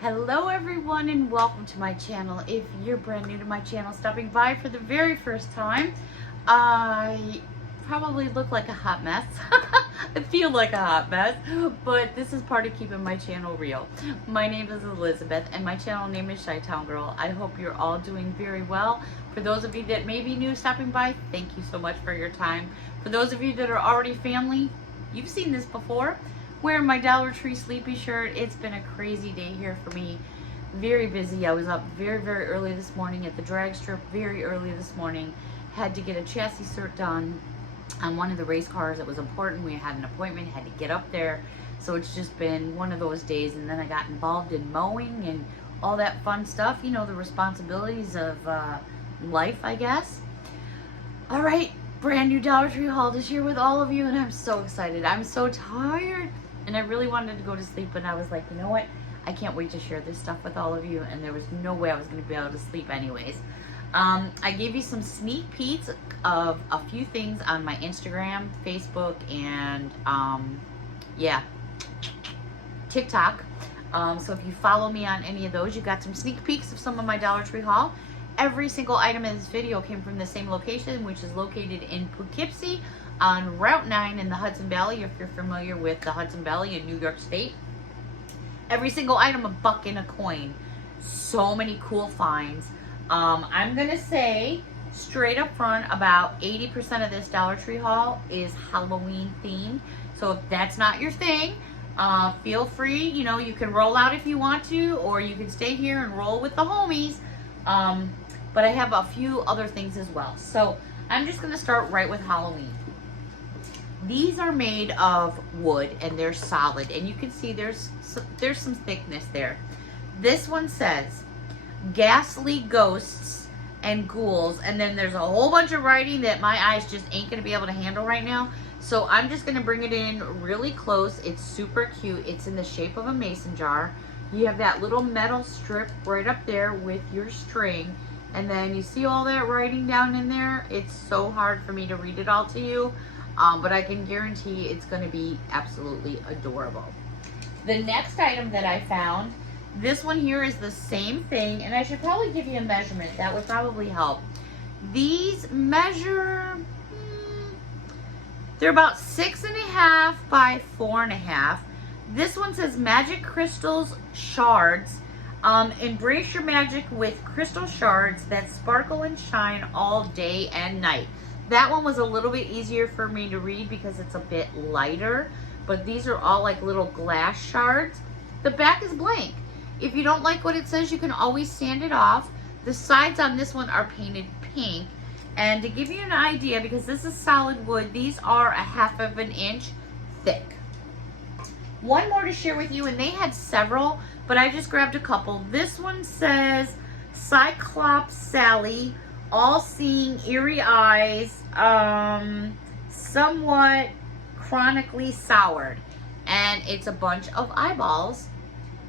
Hello everyone and welcome to my channel. If you're brand new to my channel, stopping by for the very first time, I probably look like a hot mess. I feel like a hot mess, but this is part of keeping my channel real. My name is Elizabeth and my channel name is ChiTownGirl. I hope you're all doing very well. For those of you that may be new stopping by, thank you so much for your time. For those of you that are already family, you've seen this before. Wearing my Dollar Tree Sleepy shirt. It's been a crazy day here for me. Very busy. I was up very early this morning at the drag strip, very early this morning. Had to get a chassis cert done on one of the race cars. It was important. We had an appointment, had to get up there. So it's just been one of those days. And then I got involved in mowing and all that fun stuff. You know, the responsibilities of life, I guess. All right, brand new Dollar Tree haul to share with all of you. And I'm so excited. I'm so tired. And I really wanted to go to sleep, but I was like, you know what? I can't wait to share this stuff with all of you, and there was no way I was going to be able to sleep anyways. I gave you some sneak peeks of a few things on my Instagram, Facebook, and yeah, TikTok. So if you follow me on any of those, you got some sneak peeks of some of my Dollar Tree haul. Every single item in this video came from the same location, which is located in Poughkeepsie on Route 9 in the Hudson Valley, if you're familiar with the Hudson Valley in New York State. Every single item a buck and a coin. So many cool finds. I'm going to say straight up front about 80% of this Dollar Tree haul is Halloween themed. So if that's not your thing, feel free. You know, you can roll out if you want to, or you can stay here and roll with the homies. But I have a few other things as well. So I'm just going to start right with Halloween. These are made of wood and they're solid, and you can see there's some thickness there. This one says ghastly ghosts and ghouls, and then there's a whole bunch of writing that my eyes just ain't gonna be able to handle right now. So I'm just gonna bring it in really close. It's super cute. It's in the shape of a mason jar. You have that little metal strip right up there with your string, and then you see all that writing down in there. It's so hard for me to read it all to you. But I can guarantee it's going to be absolutely adorable. The next item that I found, this one here is the same thing, and I should probably give you a measurement. That would probably help. These measure, they're about 6.5 by 4.5. This one says Magic Crystals Shards. Embrace your magic with crystal shards that sparkle and shine all day and night. That one was a little bit easier for me to read because it's a bit lighter, but these are all like little glass shards. The back is blank. If you don't like what it says, you can always sand it off. The sides on this one are painted pink. And to give you an idea, because this is solid wood, these are 1/2 inch thick. One more to share with you, and they had several, but I just grabbed a couple. This one says Cyclops Sally, all-seeing eerie eyes, somewhat chronically soured, and it's a bunch of eyeballs.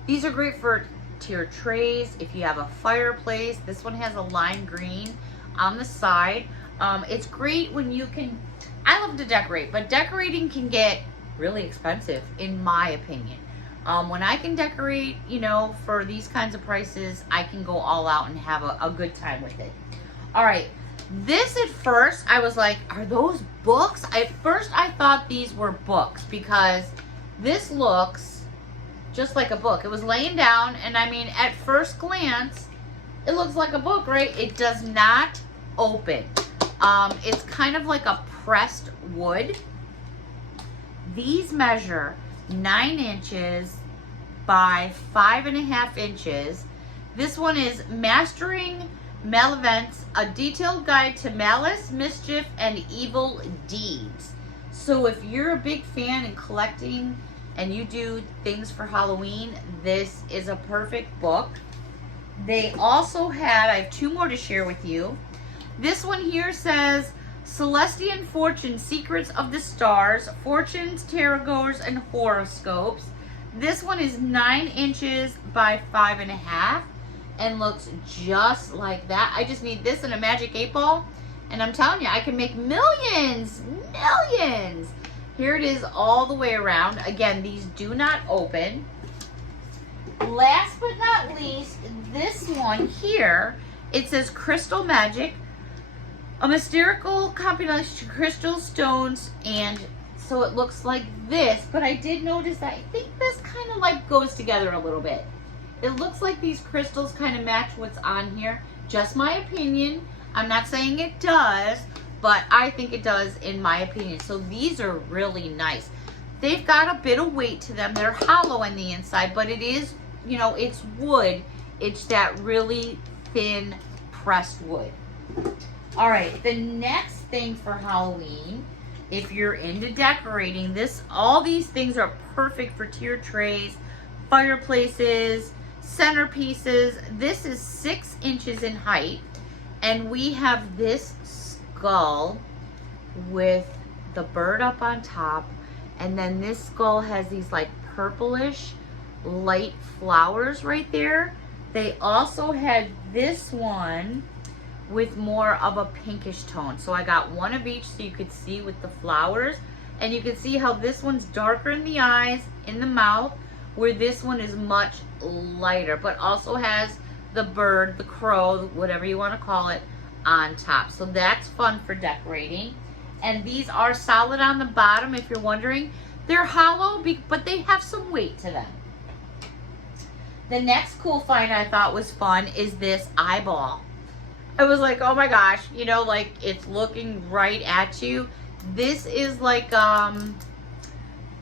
These are great for your trays if you have a fireplace. This one has a lime green on the side. It's great when you can, I love to decorate, but decorating can get really expensive in my opinion. When I can decorate, you know, for these kinds of prices, I can go all out and have a good time with it. All right, this at first, I was like, are those books? At first, I thought these were books because this looks just like a book. It was laying down, and I mean, at first glance, it looks like a book, right? It does not open. It's kind of like a pressed wood. These measure 9 inches by 5.5 inches. This one is Mastering Malevolence, a detailed guide to malice, mischief, and evil deeds. So if you're a big fan in collecting and you do things for Halloween, this is a perfect book. They also had, I have 2 more to share with you. This one here says Celestian Fortune, Secrets of the Stars, Fortunes, Tarot, and Horoscopes. This one is 9 inches by 5.5. and looks just like that. I just need this and a magic 8-ball, and I'm telling you, I can make millions. Here it is all the way around. Again, these do not open. Last but not least, this one here, it says Crystal Magic, a mystical combination of crystal stones, and so it looks like this, but I did notice that I think this kind of like goes together a little bit. It looks like these crystals kind of match what's on here. Just my opinion. I'm not saying it does, but I think it does in my opinion. So these are really nice. They've got a bit of weight to them. They're hollow on the inside, but it is, you know, it's wood. It's that really thin pressed wood. All right, the next thing for Halloween, if you're into decorating, all these things are perfect for tier trays, fireplaces, centerpieces. This is 6 inches in height, and we have this skull with the bird up on top, and then this skull has these like purplish light flowers right there. They also had this one with more of a pinkish tone. So I got one of each so you could see with the flowers. And you can see how this one's darker in the eyes, in the mouth, where this one is much lighter, but also has the bird, the crow, whatever you want to call it, on top. So that's fun for decorating. And these are solid on the bottom, if you're wondering. They're hollow, but they have some weight to them. The next cool find I thought was fun is this eyeball. I was like, oh my gosh, you know, like it's looking right at you. This is like, I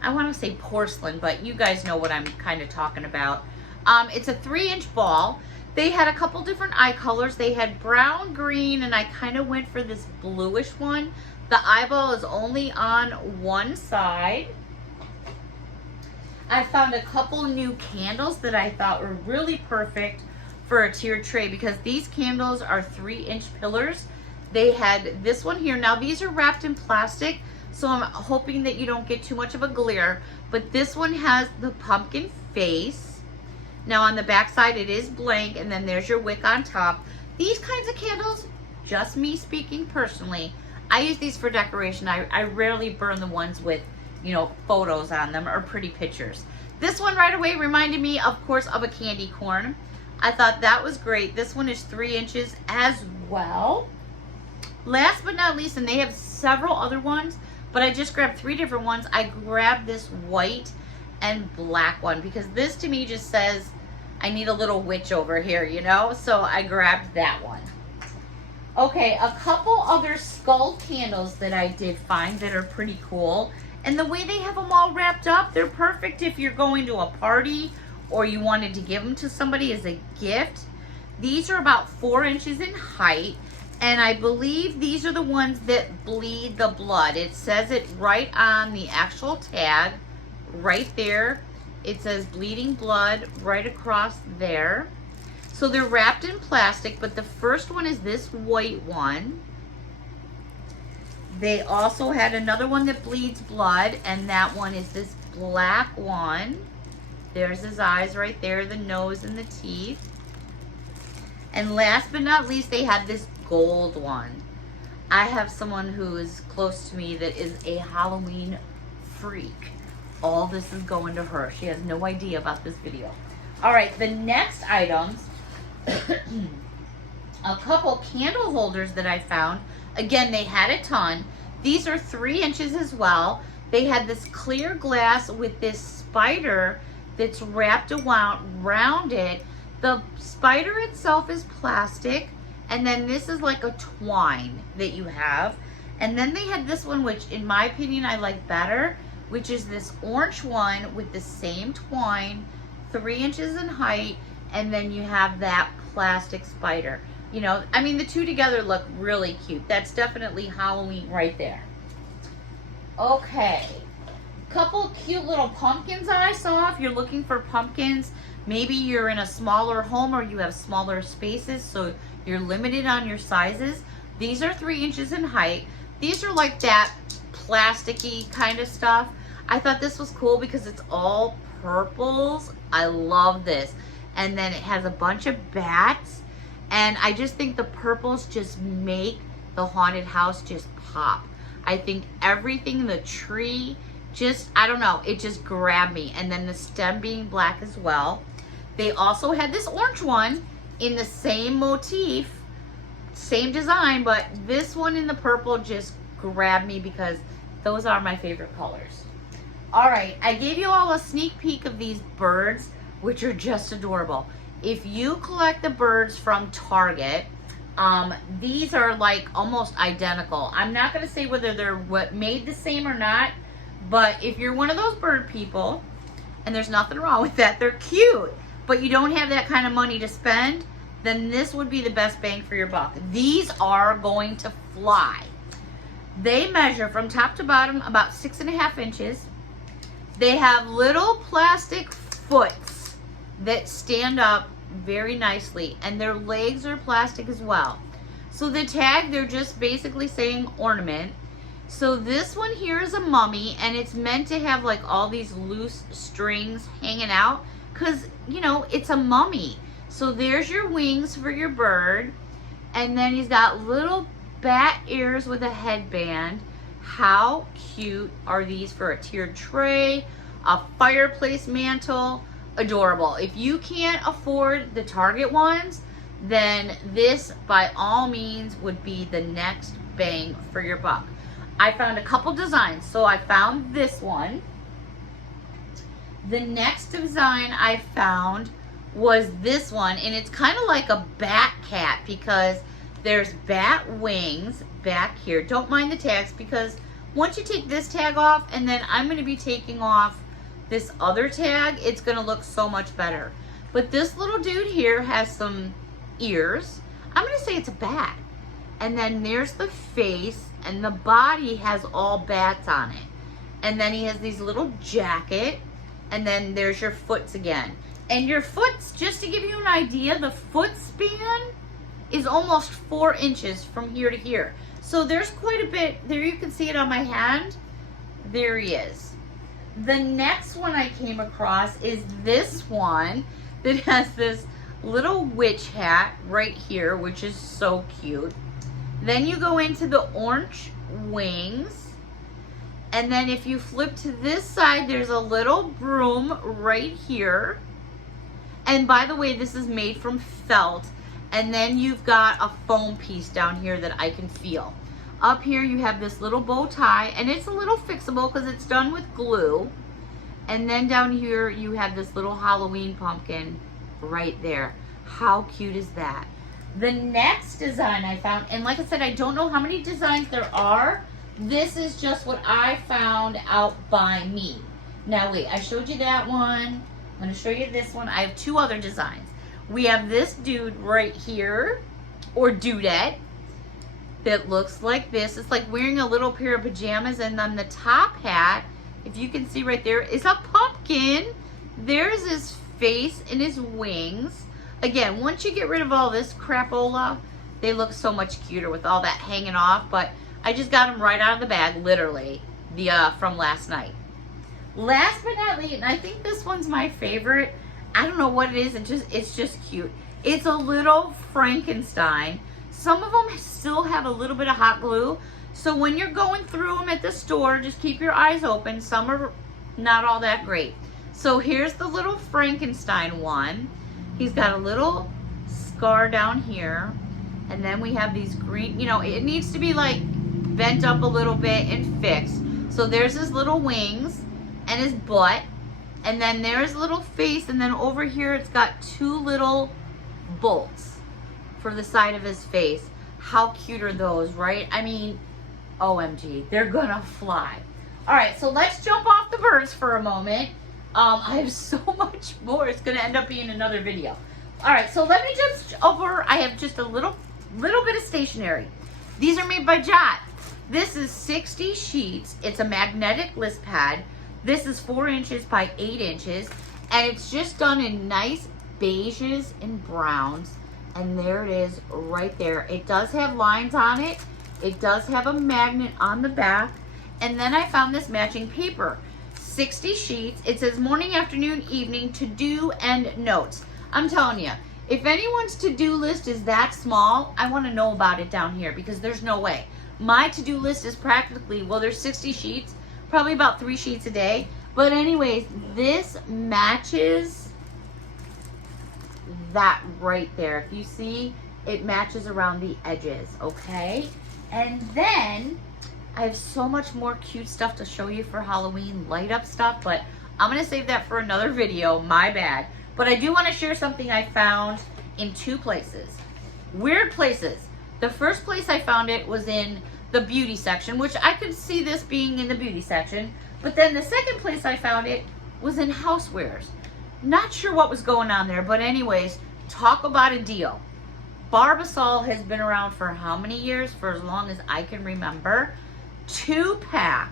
want to say porcelain, but you guys know what I'm kind of talking about. It's a 3-inch ball. They had a couple different eye colors. They had brown, green, and I kind of went for this bluish one. The eyeball is only on one side. I found a couple new candles that I thought were really perfect for a tiered tray, because these candles are 3-inch pillars. They had this one here. Now these are wrapped in plastic, so I'm hoping that you don't get too much of a glare, but this one has the pumpkin face. Now on the back side it is blank, and then there's your wick on top. These kinds of candles, just me speaking personally, I use these for decoration. I rarely burn the ones with, you know, photos on them or pretty pictures. This one right away reminded me, of course, of a candy corn. I thought that was great. This one is 3 inches as well. Last but not least, and they have several other ones, but I just grabbed 3 different ones. I grabbed this white and black one because this to me just says I need a little witch over here, you know? So I grabbed that one. Okay, a couple other skull candles that I did find that are pretty cool. And the way they have them all wrapped up, they're perfect if you're going to a party or you wanted to give them to somebody as a gift. These are about 4 inches in height, and I believe these are the ones that bleed the blood. It says it right on the actual tag, right there. It says bleeding blood right across there. So they're wrapped in plastic, but the first one is this white one. They also had another one that bleeds blood, and that one is this black one. There's his eyes right there, the nose and the teeth. And last but not least, they had this gold one. I have someone who is close to me that is a Halloween freak. All this is going to her. She has no idea about this video. All right, the next items, a couple candle holders that I found. Again, they had a ton. These are 3 inches as well. They had this clear glass with this spider that's wrapped around it. The spider itself is plastic, and then this is like a twine that you have. And then they had this one, which in my opinion I like better, which is this orange one with the same twine, 3 inches in height, and then you have that plastic spider. You know, I mean, the two together look really cute. That's definitely Halloween right there. Okay. Couple cute little pumpkins that I saw. If you're looking for pumpkins, maybe you're in a smaller home or you have smaller spaces, so you're limited on your sizes. These are 3 inches in height. These are like that plasticky kind of stuff. I thought this was cool because it's all purples. I love this. And then it has a bunch of bats. And I just think the purples just make the haunted house just pop. I think everything, the tree, just, I don't know, it just grabbed me. And then the stem being black as well. They also had this orange one in the same motif, same design, but this one in the purple just grabbed me because those are my favorite colors. All right, I gave you all a sneak peek of these birds, which are just adorable. If you collect the birds from Target, these are like almost identical. I'm not gonna say whether they're made the same or not, but if you're one of those bird people, and there's nothing wrong with that, they're cute, but you don't have that kind of money to spend, then this would be the best bang for your buck. These are going to fly. They measure from top to bottom about 6.5 inches. They have little plastic foots that stand up very nicely, and their legs are plastic as well. So the tag, they're just basically saying ornament. So this one here is a mummy, and it's meant to have like all these loose strings hanging out because, you know, it's a mummy. So there's your wings for your bird, and then he's got little bat ears with a headband. How cute are these for a tiered tray, a fireplace mantle? Adorable. If you can't afford the Target ones, then this by all means would be the next bang for your buck. I found a couple designs. So I found this one. The next design I found was this one, and it's kind of like a bat cat because there's bat wings back here. Don't mind the tags, because once you take this tag off, and then I'm going to be taking off this other tag, it's going to look so much better. But this little dude here has some ears. I'm going to say it's a bat. And then there's the face, and the body has all bats on it. And then he has these little jacket, and then there's your foots again. And your foots, just to give you an idea, the foot span is almost 4 inches from here to here. So there's quite a bit. There, you can see it on my hand. There he is. The next one I came across is this one that has this little witch hat right here, which is so cute. Then you go into the orange wings. And then if you flip to this side, there's a little broom right here. And by the way, this is made from felt. And then you've got a foam piece down here that I can feel. Up here you have this little bow tie, and it's a little fixable because it's done with glue. And then down here you have this little Halloween pumpkin right there. How cute is that? The next design I found, and like I said, I don't know how many designs there are. This is just what I found out by me. Now wait, I showed you that one. I'm going to show you this one. I have 2 other designs. We have this dude right here, or dudette, that looks like this. It's like wearing a little pair of pajamas, and then the top hat, if you can see right there, is a pumpkin. There's his face and his wings. Again, once you get rid of all this crapola, they look so much cuter with all that hanging off, but I just got them right out of the bag, literally, from last night. Last but not least, and I think this one's my favorite. I don't know what it is. It's just cute. It's a little Frankenstein. Some of them still have a little bit of hot glue. So when you're going through them at the store, just keep your eyes open. Some are not all that great. So here's the little Frankenstein one. He's got a little scar down here. And then we have these green, you know, it needs to be like bent up a little bit and fixed. So there's his little wings and his butt, and then there's a little face, and then over here it's got 2 little bolts for the side of his face. How cute are those, right? I mean, OMG, they're gonna fly. All right, so let's jump off the birds for a moment. I have so much more. It's gonna end up being another video. All right, so let me just over, I have just a little bit of stationery. These are made by Jot. This is 60 sheets. It's a magnetic list pad. This is 4 inches by 8 inches, and it's just done in nice beiges and browns. And there it is right there. It does have lines on it. It does have a magnet on the back. And then I found this matching paper. 60 sheets. It says morning, afternoon, evening, to-do, and notes. I'm telling you, if anyone's to-do list is that small, I want to know about it down here, because there's no way. My to-do list is practically, well, there's 60 sheets, probably about 3 sheets a day. But anyways, this matches that right there. If you see, it matches around the edges, okay? And then I have so much more cute stuff to show you for Halloween, light up stuff, but I'm gonna save that for another video, my bad. But I do wanna share something I found in 2 places. Weird places. The first place I found it was in the beauty section, which I could see this being in the beauty section. But then the second place I found it was in housewares. Not sure what was going on there, but anyways, talk about a deal. Barbasol has been around for how many years? For as long as I can remember. 2-pack.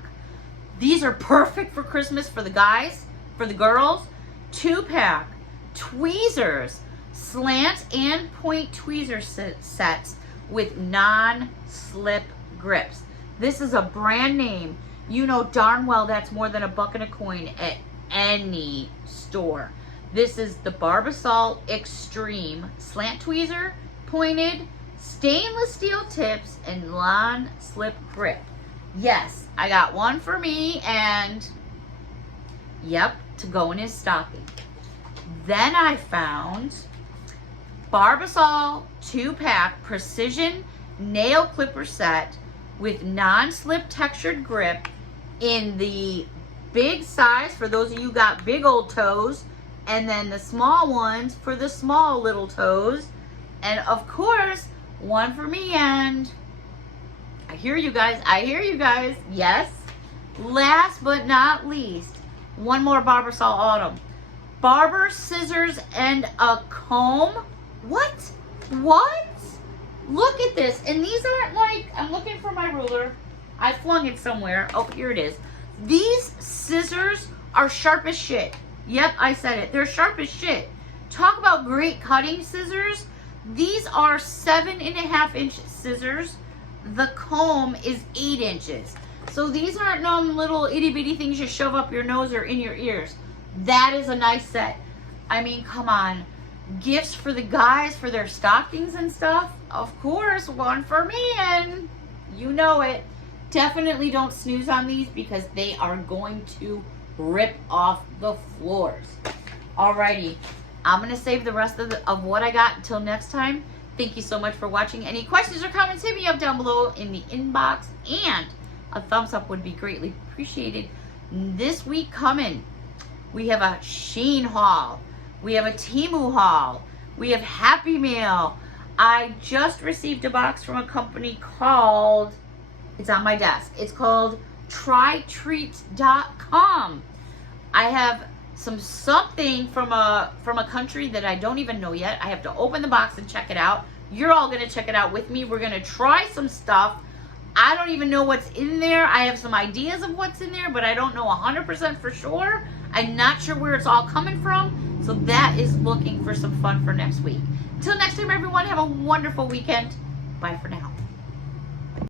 These are perfect for Christmas for the guys, for the girls. 2-pack tweezers, slant and point tweezer sets with non-slip grips. This is a brand name. You know darn well that's more than $1 and a coin at any store. This is the Barbasol Extreme slant tweezer, pointed, stainless steel tips, and non-slip grip. Yes, I got one for me and, yep, to go in his stocking. Then I found Barbasol 2-pack precision nail clipper set with non-slip textured grip in the big size for those of you who got big old toes, and then the small ones for the small little toes. And of course, one for me, and I hear you guys, yes. Last but not least, one more Barbasol Autumn. Barber scissors and a comb. What? Look at this. And these aren't like, I'm looking for my ruler. I flung it somewhere. Oh, here it is. These scissors are sharp as shit. Yep, I said it. They're sharp as shit. Talk about great cutting scissors. These are 7.5-inch scissors. The comb is 8 inches. So these aren't no little itty bitty things you shove up your nose or in your ears. That is a nice set. I mean, come on. Gifts for the guys for their stockings and stuff. Of course, one for me, and you know it. Definitely don't snooze on these because they are going to rip off the floors. Alrighty, I'm gonna save the rest of what I got until next time. Thank you so much for watching. Any questions or comments, hit me up down below in the inbox, and a thumbs up would be greatly appreciated. This week coming, we have a Shein haul. We have a Temu haul. We have Happy Mail. I just received a box from a company called, it's on my desk. It's called trytreats.com. I have something from a country that I don't even know yet. I have to open the box and check it out. You're all gonna check it out with me. We're gonna try some stuff. I don't even know what's in there. I have some ideas of what's in there, but I don't know 100% for sure. I'm not sure where it's all coming from. So that is looking for some fun for next week. Until next time, everyone, have a wonderful weekend. Bye for now.